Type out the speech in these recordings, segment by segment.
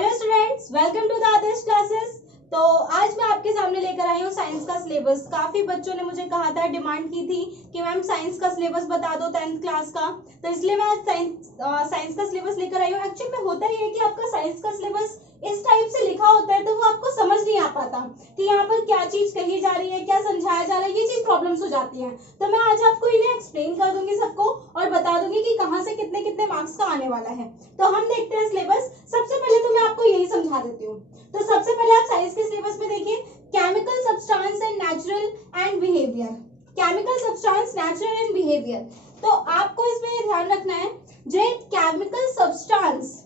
Hello students, welcome to the Adarsh classes. तो आज मैं आपके सामने लेकर आई हूँ साइंस का सिलेबस। काफी बच्चों ने मुझे कहा था, डिमांड की थी कि मैम साइंस का सिलेबस बता दो 10th क्लास का। तो इसलिए मैं आज साइंस का सिलेबस लेकर आई हूँ। एक्चुअली में होता ही है कि आपका साइंस का सिलेबस इस टाइप से लिखा होता है तो वो आपको समझ नहीं आ पाता कि यहाँ पर क्या चीज कही जा रही है, क्या समझाया जा रहा है, ये चीज प्रॉब्लम्स हो जाती है। तो मैं आज आपको इन्हें एक्सप्लेन कर दूंगी सबको और बता दूंगी कि कहाँ से कितने कितने मार्क्स का आने वाला है। तो हम देखते हैं सिलेबस। सबसे पहले तो मैं आपको यही समझा देती हूँ। तो सबसे पहले आप साइंस के सिलेबस में देखिए, chemical substance and natural and behaviour. Chemical substance, natural and behaviour. तो आपको इसमें ये ध्यान रखना है, जो केमिकल सब्सटेंस,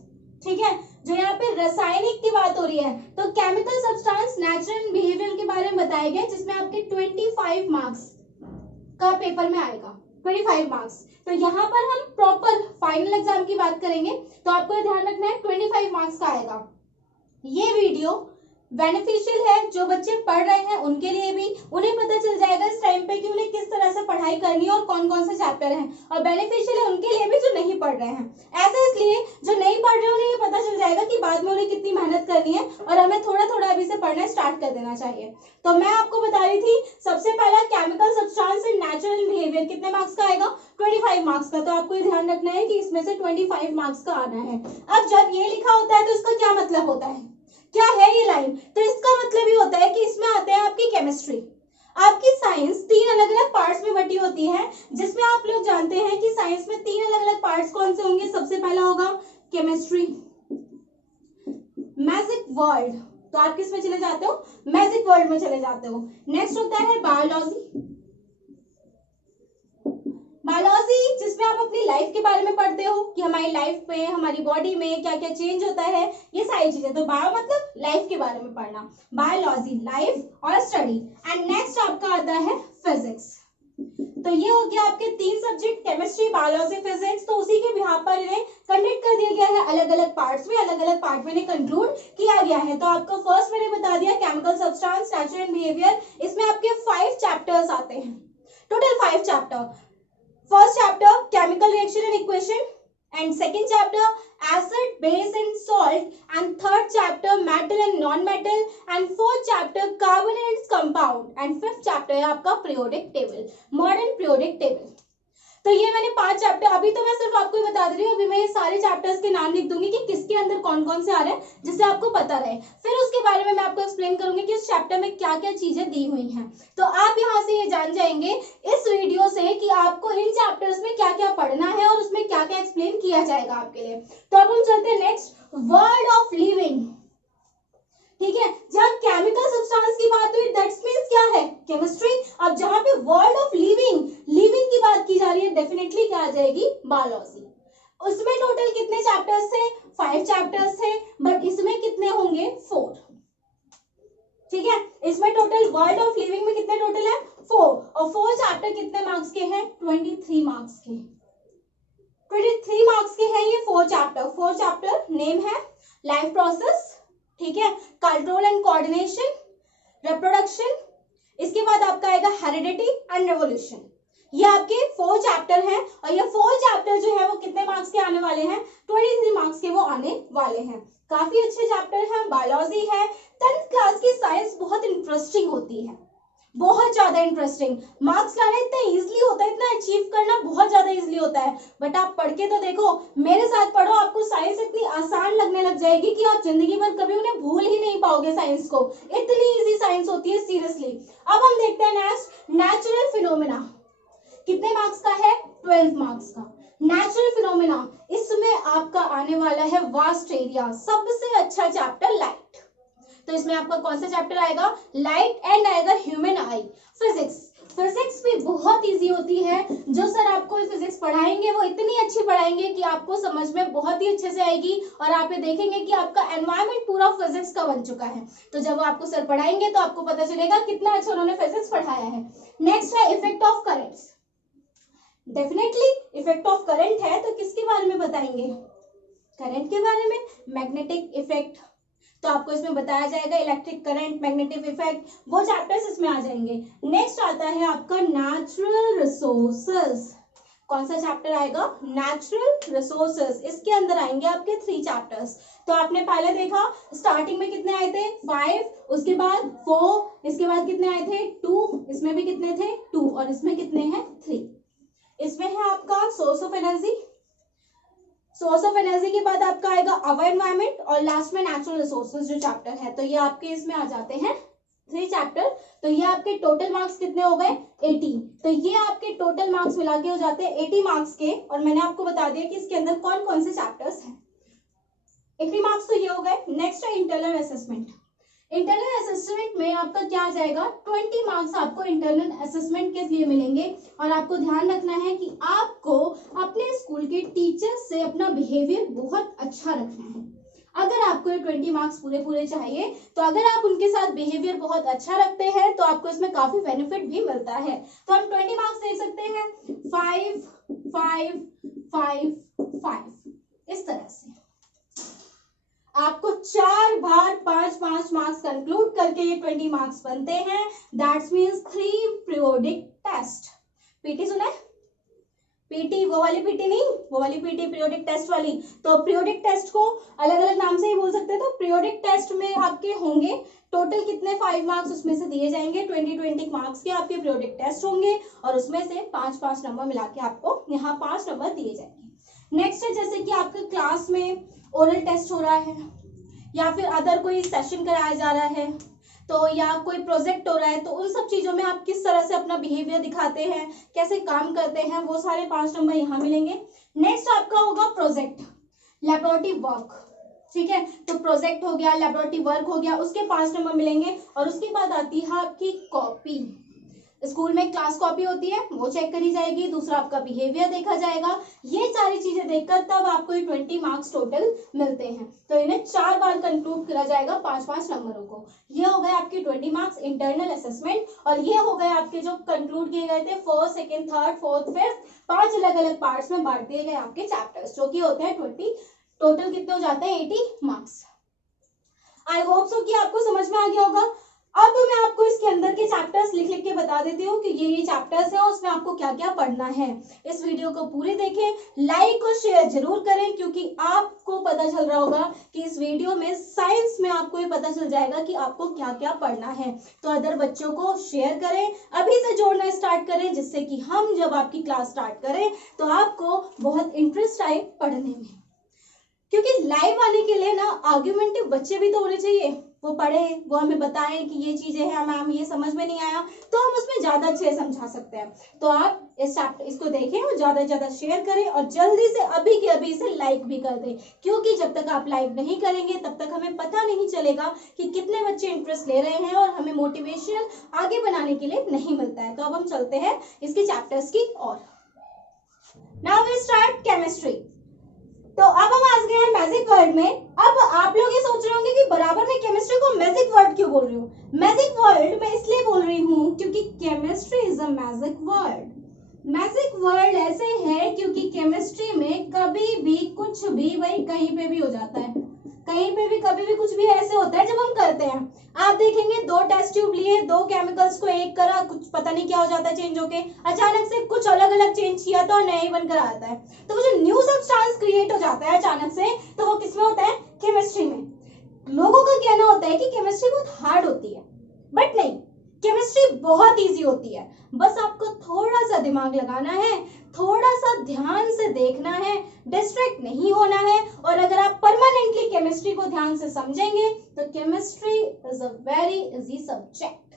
ठीक है, जो यहाँ पे रासायनिक की बात हो रही है, तो chemical substance, natural and behaviour के बारे में बताया गया, जिसमें आपके 25 मार्क्स का पेपर में आएगा। 25 मार्क्स। तो यहाँ पर हम प्रॉपर फाइनल एग्जाम की बात करेंगे, तो आपको ध्यान रखना है 25 मार्क्स का आएगा। ये वीडियो बेनिफिशियल है, जो बच्चे पढ़ रहे हैं उनके लिए भी, उन्हें पता चल जाएगा इस टाइम पे कि उन्हें किस तरह से पढ़ाई करनी है और कौन कौन से चैप्टर हैं, और बेनिफिशियल है उनके लिए भी जो नहीं पढ़ रहे हैं। ऐसा इसलिए जो नहीं पढ़ रहे हैं उन्हें ये पता चल जाएगा कि बाद में उन्हें कितनी मेहनत करनी है और हमें थोड़ा थोड़ा अभी से पढ़ना स्टार्ट कर देना चाहिए। तो मैं आपको बता रही थी, सबसे पहला chemical substance and natural behaviour कितने मार्क्स का आएगा? 25 मार्क्स का। तो आपको ये ध्यान रखना है कि इसमें से 25 मार्क्स का आना है। अब जब ये लिखा होता है तो इसका क्या मतलब होता है, क्या है ये लाइन? तो इसका मतलब ये होता है कि इसमें आते हैं आपकी केमिस्ट्री। आपकी साइंस 3 अलग अलग पार्ट्स में बटी होती है, जिसमें आप लोग जानते हैं कि साइंस में 3 अलग अलग पार्ट्स कौन से होंगे। सबसे पहला होगा केमिस्ट्री, मैजिक वर्ल्ड। तो आप किस में चले जाते हो? मैजिक वर्ल्ड में चले जाते हो। नेक्स्ट होता है बायोलॉजी। बायोलॉजी, जिसमें आप अपनी लाइफ के बारे में पढ़ते हो कि हमारी लाइफ में, हमारी बॉडी में क्या क्या चेंज होता है, ये सारी चीजें। तो बायो मतलब लाइफ के बारे में पढ़ना, बायोलॉजी, लाइफ और स्टडी। एंड नेक्स्ट आपका आता है फिजिक्स। तो ये हो गया आपके 3 सब्जेक्ट, केमिस्ट्री, बायोलॉजी, फिजिक्स। तो उसी के बिहार पर इन्हें कंडक्ट कर दिया गया है अलग अलग पार्ट्स में, अलग अलग पार्ट में इन्हें कंक्लूड किया गया है। तो आपका फर्स्ट मैंने बता दिया chemical substance, natural and behaviour. इसमें आपके 5 चैप्टर्स आते हैं, total 5 chapter. First chapter chemical reaction and equation, and second chapter acid, base and salt, and third chapter metal and non-metal, and fourth chapter carbon and its compound, and fifth chapter है आपका periodic table, modern periodic table। तो ये मैंने 5 chapter, अभी तो मैं सिर्फ आपको ही बता दे रही हूँ। अभी मैं ये सारे चैप्टर्स के नाम लिख दूंगी कि किसके अंदर कौन कौन से आ रहे हैं, जिससे आपको पता रहे। फिर उसके बारे में मैं आपको एक्सप्लेन करूंगी कि उस चैप्टर में क्या क्या चीजें दी हुई हैं। तो आप यहाँ से ये जान जाएंगे इस वीडियो से कि आपको इन चैप्टर्स में क्या क्या पढ़ना है और उसमें क्या क्या एक्सप्लेन किया जाएगा आपके लिए। तो अब हम चलते हैं नेक्स्ट, वर्ल्ड ऑफ लिविंग। ठीक है, जब केमिकल सब्सटेंस की बात हुई, दैट्स मींस क्या है? केमिस्ट्री। अब जहां पे वर्ल्ड ऑफ लिविंग, लिविंग की बात की जा रही है, डेफिनेटली क्या आ जाएगी? बायोलॉजी। उसमें टोटल कितने चैप्टर्स थे? 5 चैप्टर्स थे, बट इसमें कितने होंगे? 4। ठीक है, इसमें टोटल वर्ल्ड ऑफ लिविंग में कितने टोटल है? 4। और 4 चैप्टर कितने मार्क्स के हैं? 23 मार्क्स के। 23 मार्क्स के हैं ये 4 चैप्टर। 4 चैप्टर नेम है लाइफ प्रोसेस, ठीक है, कंट्रोल एंड कोऑर्डिनेशन, रिप्रोडक्शन। इसके बाद आपका आएगा हेरिडिटी एंड रेवोल्यूशन। ये आपके 4 चैप्टर हैं, और ये 4 चैप्टर जो है वो कितने मार्क्स के आने वाले हैं? 23 मार्क्स के वो आने वाले हैं। काफी अच्छे चैप्टर हैं, बायोलॉजी है। 10th क्लास की साइंस बहुत इंटरेस्टिंग होती है, बहुत ज्यादा इंटरेस्टिंग। मार्क्स लाना इतना इजीली होता है, इतना अचीव करना बहुत ज्यादा इजीली होता है, बट आप पढ़ के तो देखो, मेरे साथ पढ़ो, आपको साइंस इतनी आसान लगने लग जाएगी कि आप जिंदगी भर कभी उन्हें भूल ही नहीं पाओगे साइंस को। इतनी इजी साइंस होती है, सीरियसली। अब हम देखते हैं नेक्स्ट, नेचुरल फिनोमेना। कितने मार्क्स का है? 12 मार्क्स का। नेचुरल फिनोमेना, इसमें आपका आने वाला है वास्ट एरिया। सबसे अच्छा चैप्टर लाइट। तो इसमें आपका कौन सा चैप्टर आएगा? लाइट। एंड आएगा ह्यूमन आई। फिजिक्स, फिजिक्स भी बहुत इजी होती है। जो सर आपको फिजिक्स पढ़ाएंगे वो इतनी अच्छी पढ़ाएंगे कि आपको समझ में बहुत ही अच्छे से आएगी, और आप ये देखेंगे कि आपका एनवायरनमेंट पूरा फिजिक्स का बन चुका है। तो जब आपको सर पढ़ाएंगे तो आपको पता चलेगा कितना अच्छा उन्होंने फिजिक्स पढ़ाया है। नेक्स्ट है effect of currents. Definitely effect of current है, तो किसके बारे में बताएंगे? करंट के बारे में। मैग्नेटिक इफेक्ट, तो आपको इसमें बताया जाएगा इलेक्ट्रिक करंट, मैग्नेटिक इफेक्ट, वो चैप्टर्स इसमें आ जाएंगे। नेक्स्ट आता है आपका नेचुरल रिसोर्सेज। कौन सा चैप्टर आएगा? Natural resources. इसके अंदर आएंगे आपके 3 चैप्टर्स। तो आपने पहले देखा स्टार्टिंग में कितने आए थे? 5, उसके बाद 4, इसके बाद कितने आए थे? 2, इसमें भी कितने थे? 2, और इसमें कितने हैं? 3। इसमें है आपका source of energy. Source of energy के बाद आपका आएगा अवर एनवायरमेंट, और लास्ट में नेचुरल रिसोर्सेज जो चैप्टर है। तो ये आपके इसमें आ जाते हैं 3 चैप्टर। तो ये आपके टोटल मार्क्स कितने हो गए? 80। तो ये आपके टोटल मार्क्स मिला के हो जाते हैं 80 मार्क्स के। और मैंने आपको बता दिया कि इसके अंदर कौन कौन से चैप्टर्स हैं। 80 मार्क्स तो ये हो गए। नेक्स्ट है इंटरनल असेसमेंट। इंटरनल असेसमेंट में आपका क्या आ जाएगा? 20 मार्क्स आपको इंटरनल असेसमेंट के लिए मिलेंगे। और आपको ध्यान रखना है कि आपको अपने स्कूल के टीचर्स से अपना बिहेवियर बहुत अच्छा रखना है। अगर आपको 20 मार्क्स पूरे चाहिए तो अगर आप उनके साथ बिहेवियर बहुत अच्छा रखते हैं तो आपको इसमें काफी बेनिफिट भी मिलता है। तो हम 20 मार्क्स देख सकते हैं 5, 5, 5, 5 इस तरह से। आपको 4 बार 5-5 मार्क्स कंक्लूड करके ये 20 मार्क्स बनते हैं। That's means 3 periodic test. PT सुना है? पीटी वो वाली पीटी नहीं, वो वाली पीटी पीरियोडिक टेस्ट वाली। तो पीरियोडिक टेस्ट को अलग अलग नाम से ही बोल सकते हैं। तो पीरियोडिक टेस्ट में आपके होंगे टोटल कितने? 5 मार्क्स उसमें से दिए जाएंगे। 20 मार्क्स के आपके पीरियोडिक टेस्ट होंगे और उसमें से 5-5 नंबर मिला के आपको यहाँ 5 नंबर दिए जाएंगे। नेक्स्ट है जैसे कि आपके क्लास में ओरल टेस्ट हो रहा है या फिर अदर कोई सेशन कराया जा रहा है तो या कोई प्रोजेक्ट हो रहा है, तो उन सब चीजों में आप किस तरह से अपना बिहेवियर दिखाते हैं, कैसे काम करते हैं, वो सारे 5 नंबर यहाँ मिलेंगे। नेक्स्ट आपका होगा प्रोजेक्ट, लैबोरेटरी वर्क। ठीक है, तो प्रोजेक्ट हो गया, लैबोरेटरी वर्क हो गया, उसके 5 नंबर मिलेंगे। और उसके बाद आती है आपकी कॉपी। स्कूल में क्लास कॉपी होती है, वो चेक करी जाएगी। दूसरा आपका बिहेवियर देखा जाएगा। ये सारी चीजें देखकर तब आपको 20 मार्क्स टोटल मिलते हैं। तो इन्हें 4 बार कंक्लूड करा जाएगा 5-5 नंबरों को। ये हो गए आपके 20 मार्क्स इंटरनल असेसमेंट। और ये हो गए आपके जो कंक्लूड किए गए थे 1st, 2nd, 3rd, 4th, 5th 5 अलग अलग पार्ट्स में बांट दिए गए आपके चैप्टर्स, जो कि होते हैं 20। टोटल कितने हो जाते हैं? 80 मार्क्स। आई होप सो कि आपको समझ में आ गया होगा। अब मैं आपको इसके अंदर के चैप्टर्स लिख लिख के बता देती हूँ कि ये चैप्टर्स हैं, उसमें आपको क्या क्या पढ़ना है। इस वीडियो को पूरी देखें, लाइक और शेयर जरूर करें, क्योंकि आपको पता चल रहा होगा कि इस वीडियो में साइंस में आपको ये पता चल जाएगा कि आपको क्या क्या पढ़ना है। तो अदर बच्चों को शेयर करें, अभी से जोड़ना स्टार्ट करें, जिससे कि हम जब आपकी क्लास स्टार्ट करें तो आपको बहुत इंटरेस्ट आए पढ़ने में। क्योंकि लाइव आने के लिए ना आर्ग्यूमेंटिव बच्चे भी तो होने चाहिए, वो पढ़े, वो हमें बताएं कि ये चीजें हैं मैम, ये समझ में नहीं आया, तो हम उसमें ज्यादा अच्छे से समझा सकते हैं। तो आप इस चैप्टर इसको देखें और ज्यादा से ज्यादा शेयर करें और जल्दी से अभी के अभी इसे लाइक भी कर दें, क्योंकि जब तक आप लाइक नहीं करेंगे तब तक हमें पता नहीं चलेगा कि कितने बच्चे इंटरेस्ट ले रहे हैं और हमें मोटिवेशन आगे बनाने के लिए नहीं मिलता है। तो अब हम चलते हैं इसके चैप्टर्स की ओर। Now we start chemistry. तो अब हम आ गए हैं मैजिक वर्ड में। अब आप लोग ये सोच रहे होंगे कि बराबर में केमिस्ट्री को मैजिक वर्ड क्यों बोल रही हूँ? मैजिक वर्ड मैं इसलिए बोल रही हूँ क्योंकि chemistry is a magic word. Magic word ऐसे है क्योंकि केमिस्ट्री में कभी भी कुछ भी भाई कहीं पे भी हो जाता है, कहीं पे भी कभी भी कुछ भी ऐसे होता है जब हम करते हैं। आप देखेंगे 2 टेस्ट ट्यूब लिए, 2 केमिकल्स को एक करा, कुछ पता नहीं क्या हो जाता है चेंज होके, अचानक से कुछ अलग अलग चेंज किया तो नया ही बनकर आता है। तो वो जो न्यू सब्सटेंस क्रिएट हो जाता है अचानक से, तो वो किसमें होता है? केमिस्ट्री में। लोगों का कहना होता है कि केमिस्ट्री बहुत हार्ड होती है, बट नहीं, केमिस्ट्री बहुत इजी होती है। बस आपको थोड़ा सा दिमाग लगाना है, थोड़ा सा ध्यान से देखना है, डिस्ट्रैक्ट नहीं होना है। और अगर आप परमानेंटली केमिस्ट्री को ध्यान से समझेंगे तो chemistry is a very easy subject,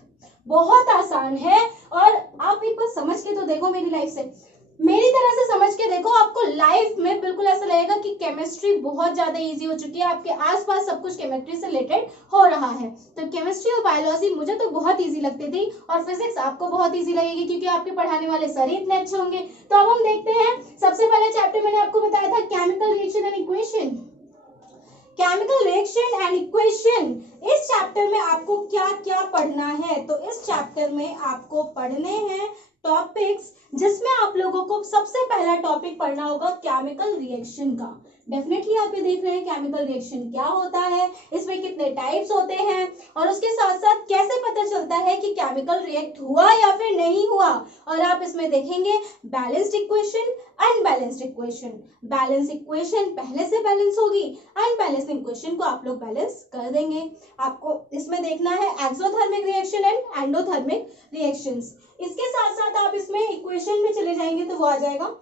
बहुत आसान है। और आप एक बार समझ के तो देखो, मेरी लाइफ से, मेरी तरह से समझ के देखो, आपको लाइफ में बिल्कुल ऐसा लगेगा कि केमिस्ट्री बहुत ज्यादा इजी हो चुकी है, आपके आसपास सब कुछ केमिस्ट्री से रिलेटेड हो रहा है। तो केमिस्ट्री और बायोलॉजी मुझे तो बहुत इजी लगती थी, और फिजिक्स आपको बहुत इजी लगेगी क्योंकि आपके पढ़ाने वाले सर ही इतने अच्छे होंगे। तो अब हम देखते हैं, सबसे पहले चैप्टर मैंने आपको बताया था chemical reaction and equation. Chemical reaction and equation, इस चैप्टर में आपको क्या क्या पढ़ना है? तो इस चैप्टर में आपको पढ़ने हैं टॉपिक्स, जिसमें आप लोगों को सबसे पहला टॉपिक पढ़ना होगा केमिकल रिएक्शन का। डेफिनेटली आप ये देख रहे हैं केमिकल रिएक्शन क्या होता है, इसमें कितने टाइप्स होते हैं, और उसके साथ साथ कैसे पता चलता है कि केमिकल रिएक्ट हुआ या फिर नहीं हुआ। और आप इसमें देखेंगे balanced equation, unbalanced equation. Balance equation पहले से बैलेंस होगी, अनबैलेंस्ड इक्वेशन को आप लोग बैलेंस कर देंगे। आपको इसमें देखना है exothermic reaction and endothermic reactions. इसके साथ साथ आप इसमें इक्वेशन में चले जाएंगे तो वो आ जाएगा,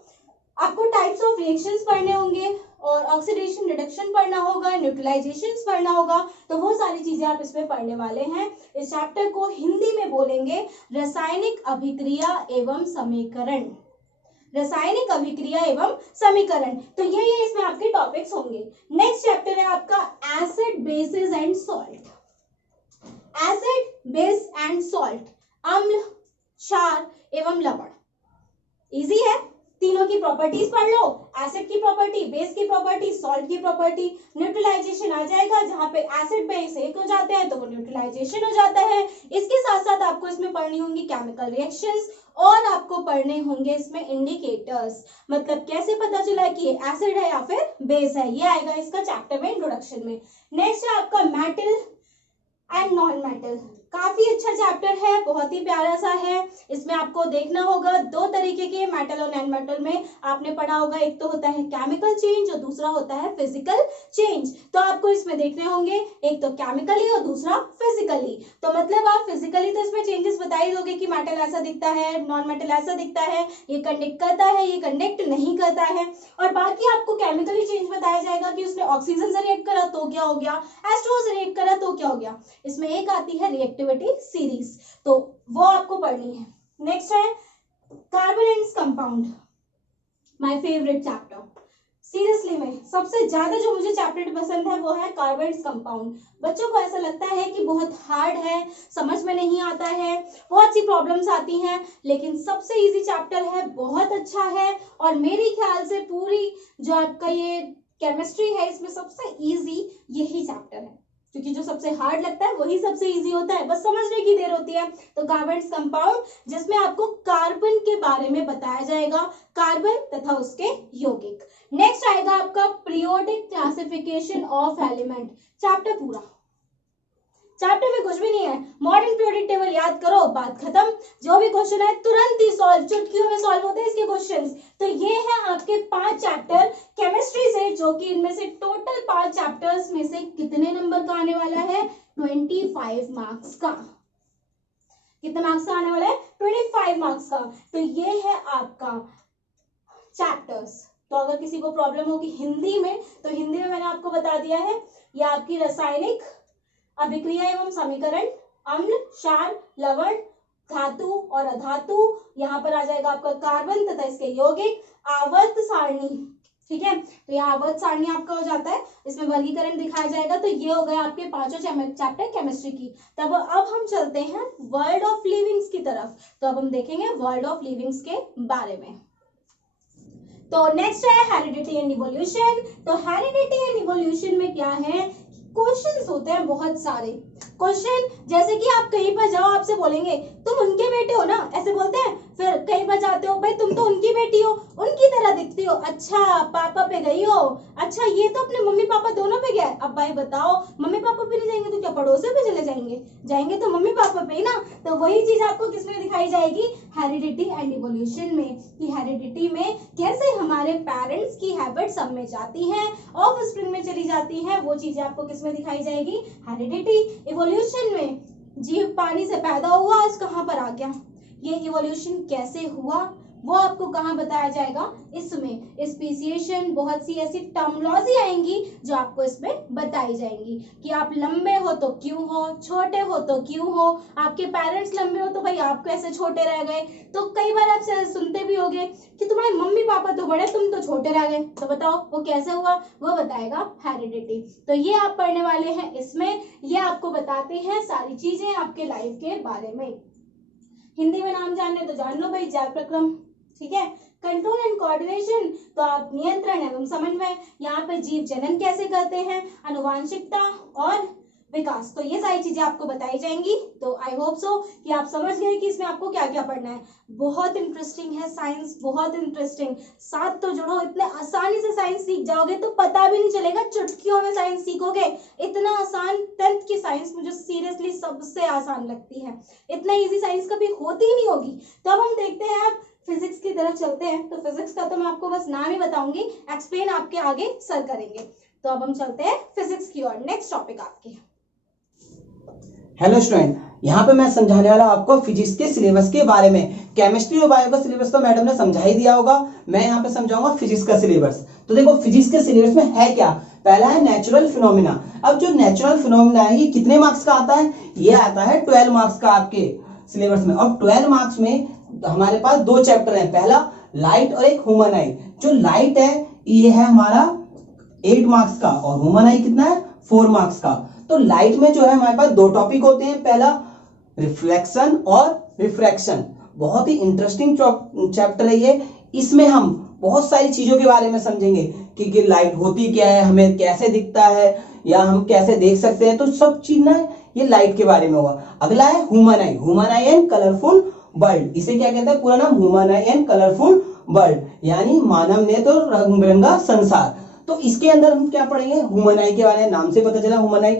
आपको टाइप्स ऑफ रिएक्शंस पढ़ने होंगे और ऑक्सीडेशन रिडक्शन पढ़ना होगा, न्यूट्रलाइजेशंस पढ़ना होगा, तो वो सारी चीजें आप इसमें पढ़ने वाले हैं। इस चैप्टर को हिंदी में बोलेंगे रासायनिक अभिक्रिया एवं समीकरण। रासायनिक अभिक्रिया एवं समीकरण, तो ये इसमें आपके टॉपिक्स होंगे। नेक्स्ट चैप्टर है आपका acid basis and salt. Acid, base and salt, अम्ल, क्षार एवं लवण। इजी है, तीनों की प्रॉपर्टीज पढ़ लो, एसिड की प्रॉपर्टी, बेस की प्रॉपर्टी, सॉल्ट की प्रॉपर्टी। न्यूट्रलाइजेशन आ जाएगा, जहां पे एसिड बेस एक हो जाते हैं तो वो न्यूट्रलाइजेशन हो जाता है। इसके साथ साथ आपको इसमें पढ़नी होंगी केमिकल रिएक्शंस, और आपको पढ़ने होंगे इसमें इंडिकेटर्स, मतलब कैसे पता चला कि ये एसिड है या फिर बेस है, ये आएगा इसका चैप्टर में इंट्रोडक्शन में। नेक्स्ट है आपका मेटल एंड नॉन मेटल। काफी अच्छा चैप्टर है, बहुत ही प्यारा सा है। इसमें आपको देखना होगा दो तरीके के मेटल और नॉन मेटल में आपने पढ़ा होगा, एक तो होता है केमिकल चेंज और दूसरा होता है फिजिकल चेंज। तो आपको इसमें देखने होंगे एक तो केमिकली और दूसरा फिजिकली। तो मतलब आप फिजिकली तो इसमें चेंजेस बता ही दोगे कि मेटल ऐसा दिखता है, नॉन मेटल ऐसा दिखता है, ये कंडक्ट करता है, ये कंडक्ट नहीं करता है। और बाकी आपको केमिकली चेंज बताया जाएगा कि उसने ऑक्सीजन से रिएक्ट करा तो क्या हो गया, H2O से रिएक्ट करा तो क्या हो गया। इसमें एक आती है रिएक्टिविटी सीरीज, तो वो आपको पढ़नी है। नेक्स्ट है carbonates compound, my favourite chapter. Seriously में सबसे ज्यादा जो मुझे चैप्टर पसंद है वो है कार्बोनेट्स कंपाउंड। बच्चों को ऐसा लगता है कि बहुत हार्ड है, समझ में नहीं आता है, बहुत सी प्रॉब्लम्स आती हैं, लेकिन सबसे इजी चैप्टर है, बहुत अच्छा है। और मेरे ख्याल से पूरी जो आपका ये केमिस्ट्री है इसमें सबसे इजी यही चैप्टर है, क्योंकि जो सबसे हार्ड लगता है वही सबसे इजी होता है, बस समझने की देर होती है। तो कार्बोनेट्स कंपाउंड, जिसमें आपको कार्बन के बारे में बताया जाएगा, कार्बन तथा उसके यौगिक। नेक्स्ट आएगा आपका periodic classification of element. Chapter पूरा, चैप्टर में कुछ भी नहीं है, मॉडर्न पीरियोडिक टेबल याद करो, बात खत्म। जो भी क्वेश्चन है तुरंत ही सॉल्व, चुटकियों में सॉल्व होते हैं इसके क्वेश्चंस। तो ये है आपके 5 चैप्टर केमिस्ट्री से, जो कि इनमें से टोटल 5 चैप्टर्स में से कितने नंबर का आने वाला है, 25 मार्क्स का। कितने मार्क्स का आने वाला है, 25 मार्क्स का। तो ये है आपका चैप्टर्स। तो अगर किसी को प्रॉब्लम होगी हिंदी में, तो हिंदी में मैंने आपको बता दिया है, ये आपकी रासायनिक अभिक्रिया एवं समीकरण, अम्ल, क्षार, लवण, धातु और अधातु, यहाँ पर आ जाएगा आपका कार्बन तथा इसके यौगिक, आवर्त सारणी। ठीक है, तो ये आवर्त सारणी आपका हो जाता है, इसमें वर्गीकरण दिखाया जाएगा। तो ये हो गए आपके 5 चैप्टर केमिस्ट्री की। तब अब हम चलते हैं वर्ल्ड ऑफ लिविंग्स की तरफ। तो अब हम देखेंगे वर्ल्ड ऑफ लिविंग्स के बारे में। तो नेक्स्ट है हेरिडिटी एंड इवोल्यूशन। तो हेरिडिटी एंड इवोल्यूशन में क्या है, क्वेश्चंस होते हैं बहुत सारे क्वेश्चन। जैसे कि आप कहीं पर जाओ, आपसे बोलेंगे तुम उनके बेटे हो ना, ऐसे बोलते हैं। फिर कहीं पर जाते हो, भाई तुम तो उनकी बेटी हो, उनकी तरह दिखती हो, अच्छा पापा पे गई हो, अच्छा ये तो अपने मम्मी पापा दोनों पे गया। अब भाई बताओ, मम्मी पापा पे नहीं जाएंगे तो क्या पड़ोसियों पे चले जाएंगे, जाएंगे तो मम्मी पापा पे ही ना। तो वही चीज आपको किसमें दिखाई जाएगी, हेरिडिटी एंड इवोल्यूशन में। कि हेरिडिटी में कैसे हमारे पेरेंट्स की हैबिट सब में जाती है, ऑफस्प्रिंग में चली जाती है, वो चीजें आपको किसमें दिखाई जाएगी, हेरिडिटी। इवोल्यूशन में जीव पानी से पैदा हुआ, आज कहां पर आ गया, ये इवोल्यूशन कैसे हुआ, वो आपको कहां बताया जाएगा, इसमें। स्पीसिएशन, बहुत सी ऐसी टर्मिनोलॉजी आएंगी जो आपको इसमें बताई जाएंगी। कि आप लंबे हो तो क्यों हो, छोटे हो तो क्यों हो, आपके पेरेंट्स लंबे हो तो भाई आप कैसे छोटे रह गए। तो कई बार आप सुनते भी होंगे कि तुम्हारे मम्मी पापा तो बड़े, तुम तो छोटे रह गए, तो बताओ वो कैसे हुआ, वो बताएगा हेरिडिटी। तो ये आप पढ़ने वाले हैं इसमें, ये आपको बताते हैं सारी चीजें आपके लाइफ के बारे में। हिंदी में नाम जानने तो जान लो भाई, जैव प्रक्रम। ठीक है, कंट्रोल एंड कोऑर्डिनेशन, तो आप नियंत्रण एवं समन्वय, यहाँ पे जीव जनन कैसे करते हैं, अनुवांशिकता और विकास। तो ये सारी चीजें आपको बताई जाएंगी। तो आई होप सो कि आप समझ गए कि इसमें आपको क्या क्या पढ़ना है। बहुत इंटरेस्टिंग है साइंस, बहुत इंटरेस्टिंग। साथ तो जोड़ो, इतने आसानी से साइंस सीख जाओगे तो पता भी नहीं चलेगा, चुटकियों में साइंस सीखोगे। इतना आसान 10th की साइंस मुझे सीरियसली सबसे आसान लगती है। इतना इजी साइंस कभी होती ही नहीं होगी। तो अब हम देखते हैं, अब फिजिक्स की तरफ चलते हैं। तो फिजिक्स का तो मैं आपको बस नाम ही बताऊंगी, एक्सप्लेन आपके आगे सर करेंगे। तो अब हम चलते हैं फिजिक्स की ओर। नेक्स्ट टॉपिक आपके। हेलो स्टूडेंट, यहाँ पे मैं समझाने वाला आपको फिजिक्स के सिलेबस के बारे में। केमिस्ट्री और बायो का सिलेबस तो मैडम ने समझा ही दिया होगा, मैं यहाँ पे समझाऊंगा फिजिक्स का सिलेबस। तो देखो फिजिक्स के सिलेबस में है क्या। पहला है नेचुरल फिनोमिना। अब जो नेचुरल फिनोमिना है ये कितने मार्क्स का आता है, ये आता है 12 मार्क्स का आपके सिलेबस में। और 12 मार्क्स में हमारे पास 2 चैप्टर है, पहला लाइट और एक ह्यूमन आई। जो लाइट है ये है हमारा 8 मार्क्स का और ह्यूमन आई कितना है 4 मार्क्स का। तो लाइट में जो है हमारे पास 2 टॉपिक होते हैं, पहला रिफ्लेक्शन और रिफ्रैक्शन। बहुत ही इंटरेस्टिंग चैप्टर है ये। इसमें हम बहुत सारी चीजों के बारे में समझेंगे कि लाइट होती क्या है, हमें कैसे दिखता है या हम कैसे देख सकते हैं। तो सब चीज ना ये लाइट के बारे में होगा। अगला है human I. Human I and colourful world, इसे क्या कहते हैं पूरा नाम, human I and colourful world, यानी मानव नेत्र और रंग बिरंगा संसार। तो इसके अंदर हम क्या पढ़ेंगे, ह्यूमन आई के बारे में, नाम से पता चला ह्यूमन आई।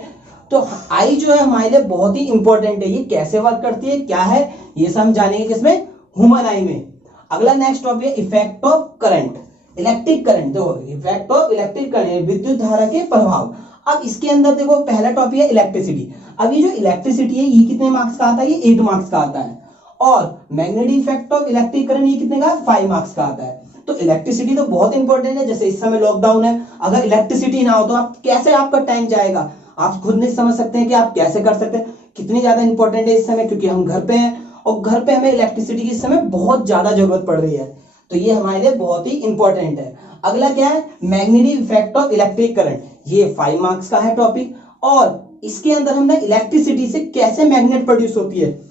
तो आई जो है हमारे लिए बहुत ही इंपॉर्टेंट है, ये कैसे वर्क करती है क्या है ये सब हम जानेंगे किसमें, ह्यूमन आई में। अगला नेक्स्ट टॉपिक है effect of current, electric current. देखो इफेक्ट ऑफ इलेक्ट्रिक करंट, विद्युत धारा के प्रभाव। अब इसके अंदर देखो पहला टॉपिक है इलेक्ट्रिसिटी। अब ये जो इलेक्ट्रिसिटी है ये कितने मार्क्स का आता है, ये 8 मार्क्स का आता है। और magnetic effect of electric current ये कितने का, 5 मार्क्स का आता है। तो इलेक्ट्रिसिटी तो बहुत इंपॉर्टेंट है। जैसे इस समय लॉकडाउन है, अगर इलेक्ट्रिसिटी ना हो तो आप कैसे आपका टाइम जाएगा, आप खुद नहीं समझ सकते हैं कि आप कैसे कर सकते हैं। कितनी ज्यादा इंपॉर्टेंट है इस समय, क्योंकि हम घर पे हैं और घर पे हमें इलेक्ट्रिसिटी की इस समय बहुत ज्यादा जरूरत पड़ रही है। तो ये हमारे लिए बहुत ही इंपॉर्टेंट है। अगला क्या है, magnetic effect of electric current, ये 5 मार्क्स का है टॉपिक। और इसके अंदर हम ना इलेक्ट्रिसिटी से कैसे मैग्नेट प्रोड्यूस होती है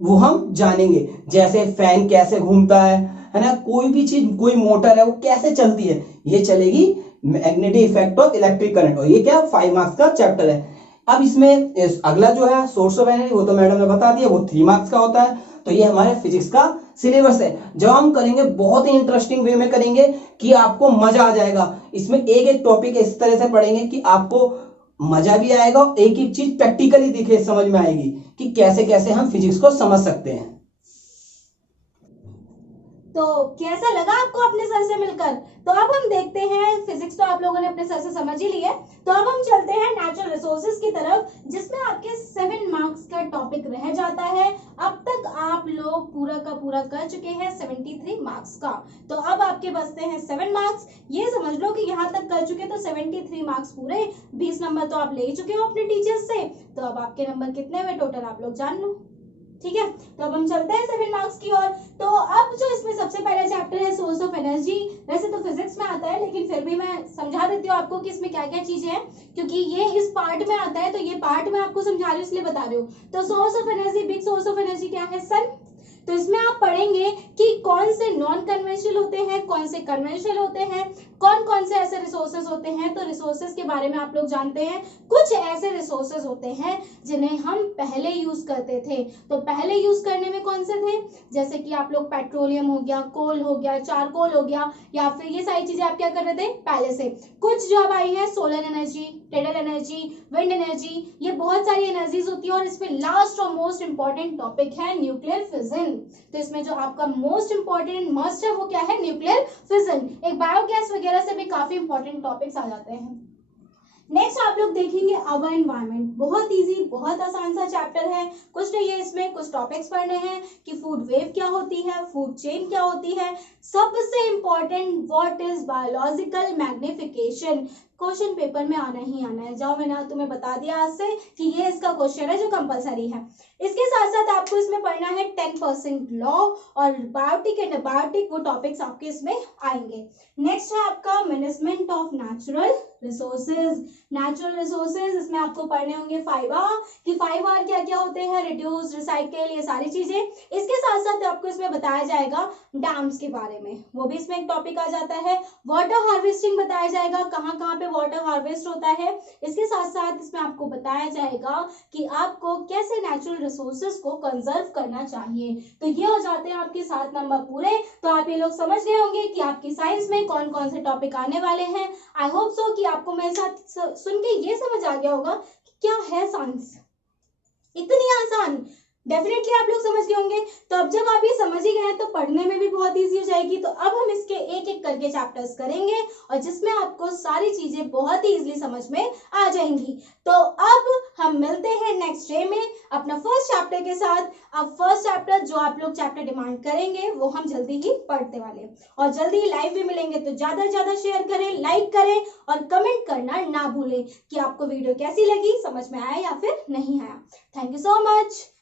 वो हम जानेंगे। जैसे फैन कैसे घूमता है ना, कोई भी चीज, कोई मोटर है वो कैसे चलती है, ये चलेगी magnetic effect of electric current. और ये क्या 5 मार्क्स का चैप्टर है। अब इसमें अगला जो है सोर्स ऑफ एनर्जी, वो तो मैडम ने बता दिया, वो 3 मार्क्स का होता है। तो ये हमारे फिजिक्स का सिलेबस है। जब हम करेंगे बहुत ही इंटरेस्टिंग वे में करेंगे कि आपको मजा आ जाएगा। इसमें एक एक टॉपिक इस तरह से पढ़ेंगे कि आपको मजा भी आएगा और एक एक चीज प्रैक्टिकली दिखे समझ में आएगी कि कैसे कैसे हम फिजिक्स को समझ सकते हैं। तो कैसा लगा आपको अपने सर से मिलकर। तो अब हम देखते हैं, फिजिक्स तो आप लोगों ने अपने सर से समझ ही लिया है। तो अब हम चलते हैं नेचुरल रिसोर्सेज की तरफ, जिसमें आपके 7 मार्क्स का टॉपिक रह जाता है। अब तक आप लोग पूरा का पूरा कर चुके हैं 73 मार्क्स का। तो अब आपके बचते हैं 7 मार्क्स। ये समझ लो कि यहाँ तक कर चुके तो 73 मार्क्स पूरे, 20 नंबर तो आप ले चुके हो अपने टीचर्स से। तो अब आपके नंबर कितने हुए टोटल आप लोग जान लो, ठीक है। तो अब हम चलते हैं 7 मार्क्स की ओर। तो अब जो इसमें सबसे पहला चैप्टर है सोर्स ऑफ एनर्जी, वैसे तो फिजिक्स में आता है लेकिन फिर भी मैं समझा देती हूँ आपको कि इसमें क्या क्या चीजें हैं, क्योंकि ये इस पार्ट में आता है तो ये पार्ट मैं आपको समझा रही हूँ इसलिए बता रही हूँ। तो source of energy, big source of energy क्या है, सन। तो इसमें आप पढ़ेंगे कि कौन से नॉन कन्वेंशनल होते हैं, कौन से कन्वेंशनल होते हैं, कौन कौन से ऐसे रिसोर्सेज होते हैं। तो रिसोर्सेज के बारे में आप लोग जानते हैं, कुछ ऐसे रिसोर्सेज होते हैं जिन्हें हम पहले यूज करते थे। तो पहले यूज करने में कौन से थे, जैसे कि आप लोग पेट्रोलियम हो गया, कोल हो गया, चारकोल हो गया, या फिर ये सारी चीजें आप क्या कर रहे थे पहले से। कुछ जो अब आई है solar energy, tidal energy, wind energy, ये बहुत सारी एनर्जीज होती है। और इसमें लास्ट और मोस्ट इंपॉर्टेंट टॉपिक है न्यूक्लियर फिजन। तो इसमें जो आपका मोस्ट इंपॉर्टेंट मस्ट है वो क्या है, न्यूक्लियर फिजन। एक बायोगैस वगैरह से भी काफी इंपॉर्टेंट टॉपिक्स आ जाते हैं। नेक्स्ट आप लोग देखेंगे अवर एनवायरनमेंट, बहुत इजी, बहुत आसान सा चैप्टर है। कुछ नहीं है इसमें, कुछ टॉपिक्स पढ़ने हैं कि फूड वेव क्या होती है, फूड चेन क्या होती है। सबसे important what is biological magnification, question paper में आना ही आना है। जाओ, मैंने तुम्हें बता दिया आज से कि ये इसका क्वेश्चन है जो कंपलसरी है। इसके साथ साथ आपको इसमें पढ़ना है 10% लॉ और बायोटिक एंड बायोटिक, वो टॉपिक्स आपके इसमें आएंगे। नेक्स्ट है आपका management of natural resources. Natural resources इसमें आपको पढ़ने होंगे 5R, कि 5R क्या क्या होते हैं, रिड्यूस, रिसाइकिल, ये सारी चीजें। इसके साथ साथ आपको इसमें बताया जाएगा डैम्स के बारे में, वो भी इसमें एक टॉपिक आ जाता है। वाटर हार्वेस्टिंग बताया जाएगा, कहाँ कहाँ पे पे वाटर हार्वेस्ट होता है। इसके साथ साथ इसमें आपको बताया जाएगा कि आपको कैसे नेचुरल रिसोर्सेज को कंजर्व करना चाहिए। तो ये हो जाते हैं आपके 7 नंबर पूरे। तो आप ये लोग समझ गए होंगे कि आपकी साइंस में कौन कौन से टॉपिक आने वाले हैं। आई होप सो कि आपको मेरे साथ सुन के ये समझ आ गया होगा कि क्या है साइंस, इतनी आसान। डेफिनेटली आप लोग समझ गए होंगे। तो अब जब आप ये समझ ही गए तो पढ़ने में भी बहुत इजी हो जाएगी। तो अब हम इसके एक एक करके चैप्टर्स करेंगे और जिसमें आपको सारी चीजें बहुत ही इजीली समझ में आ जाएंगी। तो अब हम मिलते हैं नेक्स्ट डे में अपना फर्स्ट चैप्टर के साथ। अब फर्स्ट चैप्टर जो आप लोग चैप्टर डिमांड करेंगे वो हम जल्दी ही पढ़ते वाले और जल्दी ही लाइव भी मिलेंगे। तो ज्यादा से ज्यादा शेयर करें, लाइक करें और कमेंट करना ना भूलें कि आपको वीडियो कैसी लगी, समझ में आया या फिर नहीं आया। Thank you so much.